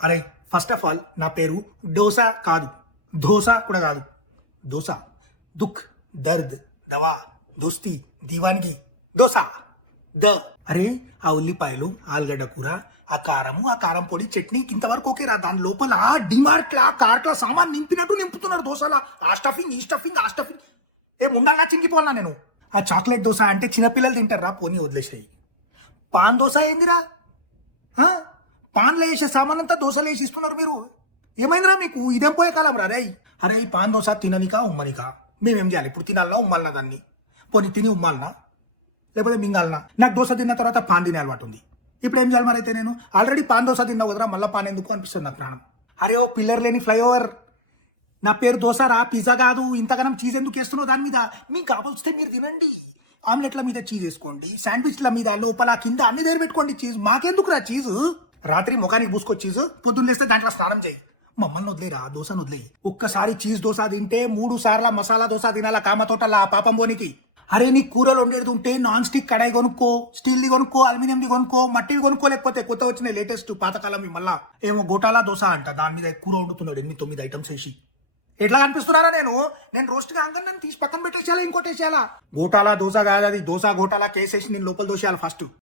అరే first of all నా పేరు డోసా కాదు, దోసా కూడా కాదు. దోసా, దుఃఖ్, దర్ద్, దవా, దోస్తి, దీవాన్గి, దోసా ద. అరే ఆ ఉల్లిపాయలు, ఆలుగడ్డ కూర, ఆ కారం పొడి, చట్నీ ఇంతవరకు ఓకే రా. దాని లోపల డిమార్ట్ లా కార్ట్ల సామాన్ నింపినట్టు నింపుతున్నారు దోశలా. ఆ స్టఫింగ్, ఈ స్టఫింగ్, ఆ స్టఫింగ్ ఏం ఉండాలా చింగిపోవాలా నేను. ఆ చాక్లెట్ దోశ అంటే చిన్నపిల్లలు తింటారా, పోనీ వదిలేసాయి. పాన్ దోశ ఏందిరా? పాన్లో వేసే సామాన్ అంతా దోశలు వేసి ఇస్తున్నారు మీరు. ఏమైందిరా మీకు? ఇదేం పోయే కాలం రా రే. అరే ఈ పాన్ దోశ తిననికా ఉమ్మనికా? మేమేం చేయాలి ఇప్పుడు? తినాలనా ఉమ్మాలనా దాన్ని? పోనీ తిని ఉమ్మాలనా లేకపోతే మింగాలనా? నాకు దోశ తిన్న తర్వాత పాన్ తినే అలవాటు ఉంది. ఇప్పుడు ఏం చేయాలి మరి? అయితే నేను ఆల్రెడీ పాన్ దోశ తిన్నా వదరా, మళ్ళీ పాన్ ఎందుకు అనిపిస్తుంది నాకు ప్రాణం. అరే ఓ పిల్లర్ లేని ఫ్లైఓవర్, నా పేరు దోశ రా, పిజ్జా కాదు. ఇంతగానం చీజ్ ఎందుకు వేస్తున్నావు దాని మీద? మీకు కావాల్సితే మీరు తినండి. ఆమ్లెట్ల మీద చీజ్ వేసుకోండి, శాండ్విచ్ల మీద లోపల కింద అన్ని దగ్గర పెట్టుకోండి చీజ్. మాకెందుకు రా చీజ్? రాత్రి ముఖానికి పూసుకో చీజ్, పొద్దున్న లేస్తే దాంట్లో స్నానం చేయి. మమ్మల్ని వదిలేరా, దోశను వదిలేయి. ఒక్కసారి చీజ్ దోశ తింటే 3 సార్ల మసాలా దోశ తినాల కామతోటలా పాపం పోనికి. అరే నీ కూరలు వండేది ఉంటే నాన్ స్టిక్ కడాయి కొనుక్కో, స్టీల్ది కొనుక్కో, అల్యూమినియంది కొనుక్కో, మట్టివి కొనుక్కో. లేకపోతే కొత్త వచ్చిన లేటెస్ట్ పాతకాలం మళ్ళా ఏమో గోటాలా దోశ అంట, దాని మీద కూర వండుతున్నాడు 8-9 ఐటమ్స్ వేసి. ఎట్లా కనిపిస్తున్నారా నేను రోస్ట్ గా అంగన్ నన్ను తీసి పక్కన పెట్టేసేయాలా, ఇంకోటి వేసేయాలా? గోటాలా దోశ కాదు అది, దోశ గోటాలా కేసేసి నేను లోపల దోసేయాలి ఫస్ట్.